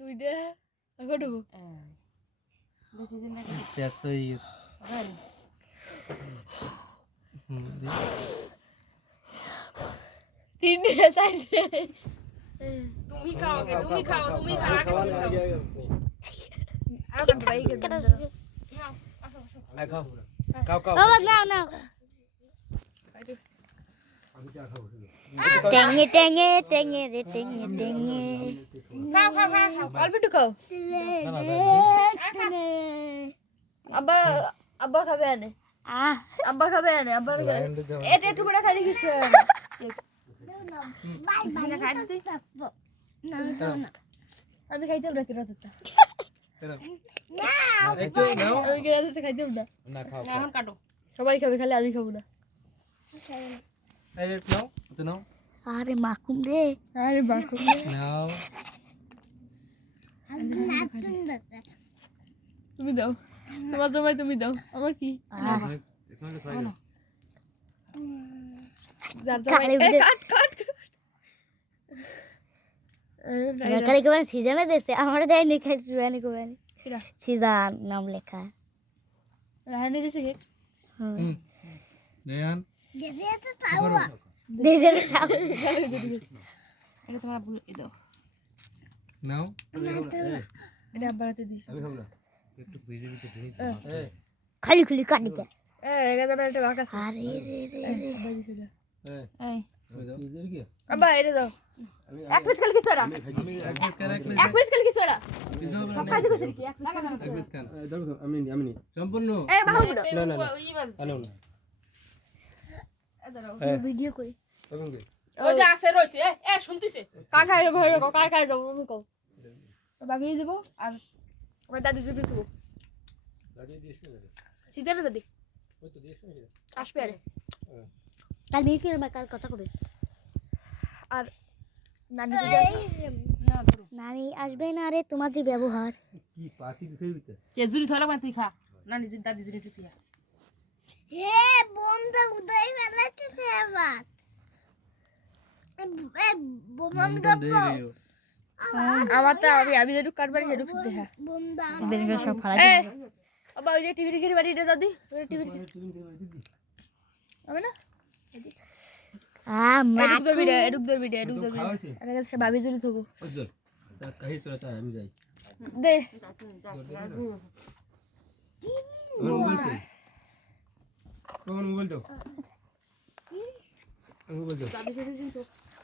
দুইটা আর কটুকু বেশি দিন না That's so yes. তিনটে চারটে তুমি খাও তুমি খাও তুমি খাও আর ভাই Kau. বাবা নাও নাও টেঙে টেঙে টেঙে রে টেঙে টেঙে খাও খাও খাও অল্প একটু খাও আব্বা আব্বা খাবে আনে আহ আব্বা খাবে আনে আব্বা এটা একটু করে খাই দেখিস আমি খাইতাম না কেরাতটা আমি কেরাতটা খাইতাম না Na kau. এখন কাটো সবাই খাবে খালি আমি খাবো না No. Itu no. আরে মাকুম রে আরে বাকু No. তুমি দাও তোমার জমাই তুমি দাও আমার কি যার জমাই কাট কাট খালি কেমন সিজনে দেশে আমার দেয়নি খাইছি বানি কোবানি সিজন নাম লেখা রাহানি দিছে কেক Dean. দেশে এটা তোমার ভুল দাও No. এটা আব্বারাতে দিছ একটু ভিজে ভিজে ধুই খালি খালি কাটি দে এটা যাবে একটা বাকা আরে রে রে এই আব্বা এটা দাও এক পিস খালি কিছু না এক পিস খালি কিছু না সব খাইতে কইছ কি এক পিস আমি সম্পূর্ণ এই বাহু গুলো ভিডিও করি ওই যে আছে রইছে এ শুনতিছে কার খাই দেবো কার খাই দেবো আমি কও বাগিয়ে দেবো আর ওই দাদি জুটি দেবো সিজারে দাদি আসবে আরে কাল মিনিকের মা কাল কথা কবে আর নানি না ধরো নানি আসবে না রে তোমার যে ব্যবহার কি পাতি দিছে ভিতরে কে জুরি ধরা মানে তুই খা না নিজে দাদি জুরি তুই খা হে বোমটা উদয় ফেলাতে ফেবাত বোমন আমার তো আমি যেটুকু কাটবার সেটুকু দেখা বোমদা বেরিয়ে সব ফালাই বাবা ওই যে টিভি টিভির বাড়িটা দাদি ওই টিভি হবে না এডুক দর ভিডিও আরে কাছে ভাবি জুড়ি থাকো কাহি তোরা তাই আমি যাই দে মোবাইল দাও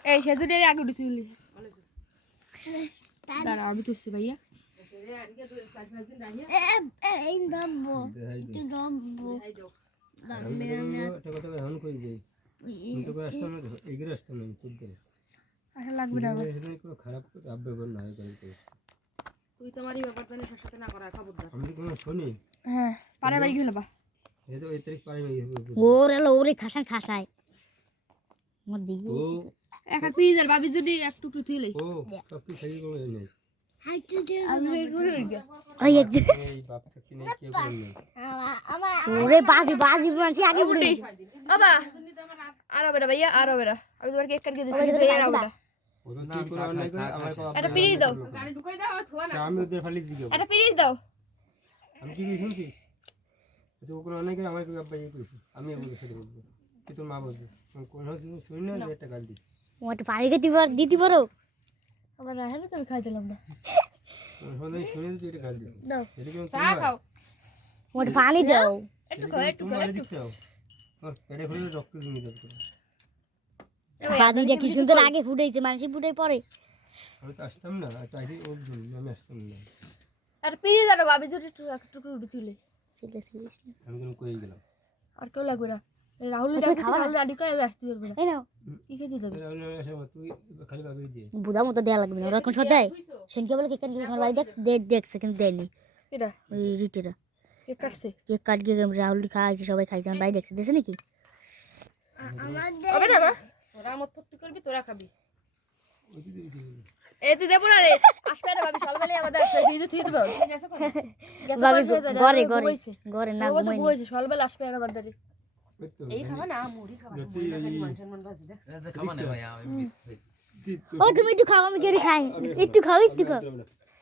এই সেজুরি আগে উঠেছিলি দাঁড়া আমি তুলছি ভাইয়া এই দব্বো তুই দব্বো এখন কই যাই তো করে আসতে না এগিয়ে আসতে না তুলতে আশা লাগবে না আবার কোনো খারাপ আবেদন না হয় তুই তোমারই ব্যাপার জানিস সাথে না করা খবরদার আমি কোনো শুনি হ্যাঁ পারে বাড়ি গেল বা এই তো এই তারিখ পারে ওরে খাসায় মত দি ও একটা পিজার ভাবি যদি একটু টু থইলে ও সব কি সেই করে নেই আমি করে গিয়া ওই এক এই বাপ থাকি নেই কেউ করে নেই ওরে বাজি মানছি আগে উঠে বাবা আর হবে না ভাইয়া আর হবে না আমি তোমার কেক কাটিয়ে দিছি আর হবে না ওদের কি করে অন্যায় করে আমার এটা পিরিয়ে দাও গাড়ি ঢুকাই দাও থোয়া না আমি ওদের ফালি দিই এটা পিরিয়ে দাও আমি কি শুনছিস তো কোনো অন্যায় করে আমার আব্বা এই কইছি আমি ওদের সাথে বলবো কি তোর মা বলবে কোনো কিছু শুনি না একটা গাল দিই ওটা পানি দিতে পারো আবার রাখে না তুমি খাই দিলাম না হলে শুনে তুই এটা গাল দিস দাও এটা কি চা খাও ওটা পানি দাও একটু খাও একটু আর পেটে খুলে রক্ত জমে যাবে খাদিটা কি সুন্দর আগে ফুটাইছে মানুষই ফুটাই পরে আমি তো আসতাম না তাই ওর জন্য আমি আসতাম না আর পিরিয়ে দাও ভাবি যদি একটু উঠে তুলে আমি কোনো কই গেলাম আর কেউ লাগবে না এই রাহুল রাডি কই আসতে পারবে না এই নাও কি খেতে দেবে তুই খালি ভাবি দিয়ে বুড়া মতো দেয়া লাগবে না ওরা কোন সময় দেয় সেনকে বলে কেক কাটলে আমার ভাই দেখছে কিন্তু দেয়নি এটা ওই রিটেরা কেক কাটছে কেক কাট গিয়ে রাহুল খাইছে সবাই খাইছে আমার ভাই দেখছে দেখছে নাকি হবে না বা তোরা মত ফুর্তি করবি তোরা খাবি এতে দেব না রে আসবে না ভাবি সকালে আমাদের আসবে ভিডিও থুই দেব ভাবি ঘরে না ঘুমাই ঘুমাইছে সকালে আসবে না বাদারি এই খাবা না মুড়ি খাবা মানুষের মন বাজে দেখ খাবা না ভাই ও তুমি একটু খাও আমি কেড়ে খাই একটু খাও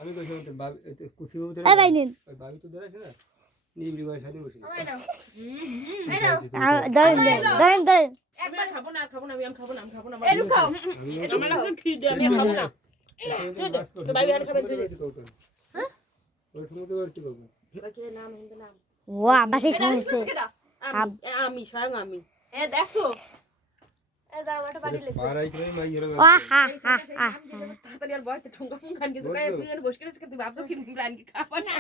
আমি আমি কইছি তো বাবি কুচি বাবু এ ভাই নিন ওই বাবি তো ধরে আছে না নিবড়ি বাড়ি সাথে বসে আমায় নাও ধরেন ধরেন একবার খাবো না আমি খাবো না এরকম খাও এটা আমার একদম ফ্রি দে আমি খাবো না ভাই আর খাবেন তুই হ্যাঁ ওই সমুদ্র আর কি করবো ওকে নাম হিন্দু নাম ও আবাসে শুনছে আমি স্বয়ং আমি দেখো এ দাও এটা বাড়ি লেখো পাড়াই করে মাই গেল ও হা হা হা তাড়াতাড়ি আর বয়তে ঠুঙ্গা ফুঙ্গান কিছু গায়ে তুই আর বসে করে তুই ভাবছো কি প্ল্যান কি খাবা না